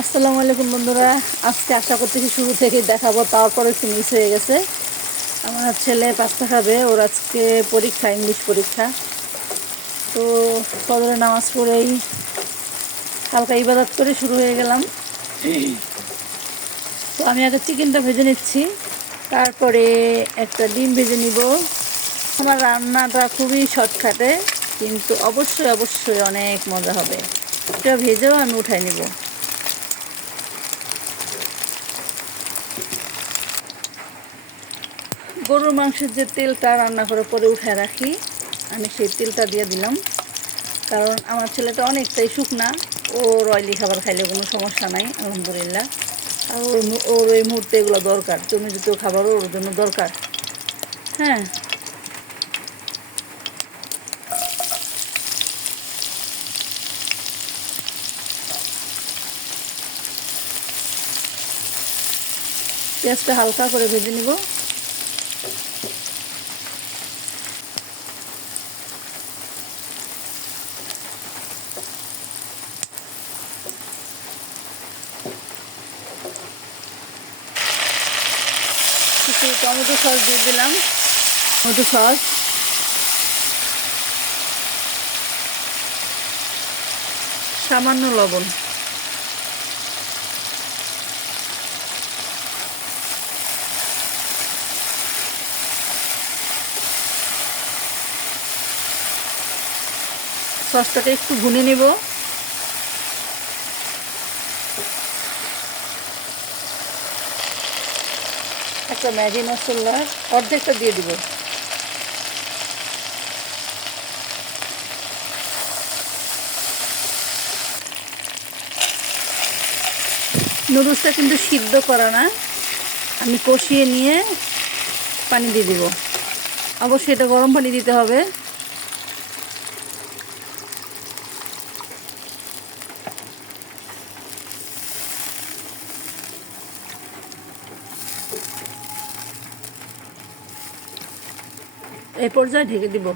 আসসালামু আলাইকুম বন্ধুরা। আজকে আশা করতেছি শুরু থেকে দেখাবো, তারপর একটু মিস হয়ে গেছে। আমার ছেলে পাস্তা খাবে, ওর আজকে পরীক্ষা ইংলিশ পরীক্ষা। তো ফজরে নামাজ পড়েই হালকা ইবাদত করে শুরু হয়ে গেলাম। তো আমি আগে চিকেনটা ভেজে নিচ্ছি, তারপরে একটা ডিম ভেজে নিব। আমার রান্নাটা খুবই শর্টকাটে, কিন্তু অবশ্যই অবশ্যই অনেক মজা হবে। এটা ভেজেও আমি উঠাই নিব। গরুর মাংসের যে তেলটা রান্না করে পরে উঠায় রাখি, আমি সেই তেলটা দিয়ে দিলাম। কারণ আমার ছেলেটা অনেকটাই শুকনা ওর অয়েলি খাবার খাইলে কোনো সমস্যা নাই, আলহামদুলিল্লাহ। আর ওর এই মুহূর্তে এগুলো দরকার তুমি জাতীয় খাবারও ওর জন্য দরকার। হ্যাঁ। পেঁয়াজটা হালকা করে ভেজে নিব। কিছু টমেটো সস দিয়ে দিলাম। Tomato sauce. সামান্য লবণ। সসটাকে একটু ভুনে নেব। একটা ম্যাগি মশলা, অর্ধেকটা দিয়ে দিব। নুডলসটা কিন্তু সিদ্ধ করা না। আমি কষিয়ে নিয়ে পানি দিয়ে দিব। অবশ্যই এটা গরম পানি দিতে হবে। এই পর্যায়ে ঢেকে দিব।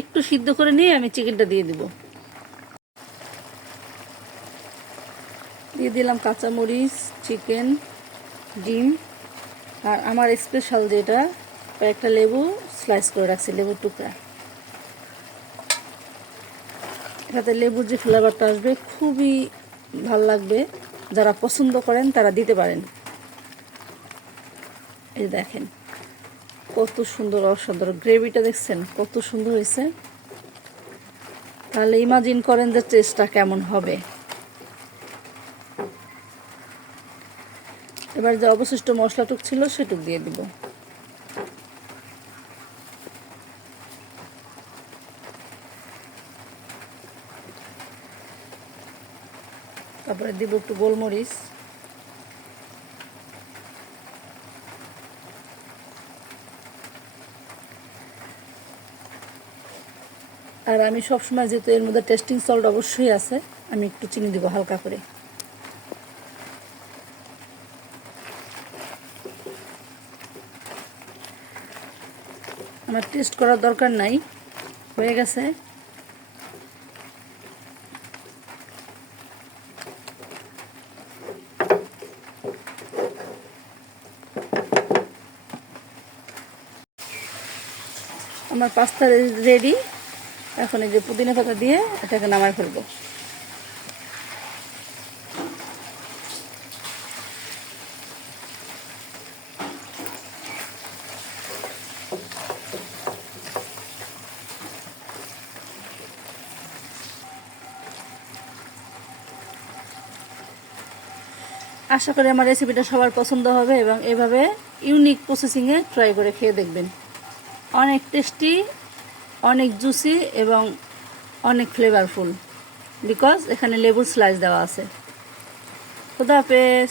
একটু সিদ্ধ করে নিয়ে আমি চিকেনটা দিয়ে দিব। দিয়ে দিলাম কাঁচামরিচ, চিকেন, ডিম, আর আমার স্পেশাল যেটা একটা লেবু স্লাইস করে রাখছি, লেবুর টুকরা। এটাতে লেবুর যে ফ্লেভারটা আসবে, খুবই ভালো লাগবে। যারা পছন্দ করেন, তারা দিতে পারেন। এই দেখেন, কত সুন্দর অসাধারণ গ্রেভিটা দেখছেন? কত সুন্দর হয়েছে। তাহলে ইমাজিন করেন যে টেস্টটা কেমন হবে। এবার যে অবশিষ্ট মশলাটুক ছিল, সেটুক দিয়ে দিব। তারপরে দিব একটু গোলমরিচ। আর আমি সবসময় যেহেতু এর মধ্যে টেস্টিং সল্ট অবশ্যই আছে, আমি একটু চিনি দিব হালকা করে। আমার টেস্ট করার দরকার নাই, হয়ে গেছে। আমার পাস্তা রেডি। এখন এই যে পুদিনা পাতা দিয়ে এটাকে নামাই ফেলব। আশা করি আমার রেসিপিটা সবার পছন্দ হবে এবং এভাবে ইউনিক প্রসেসিংয়ে ট্রাই করে খেয়ে দেখবেন। অনেক টেস্টি অনেক জুসি এবং অনেক ফ্লেভারফুল বিকজ এখানে লেবুর স্লাইস দেওয়া আছে। খুদা হাফেজ।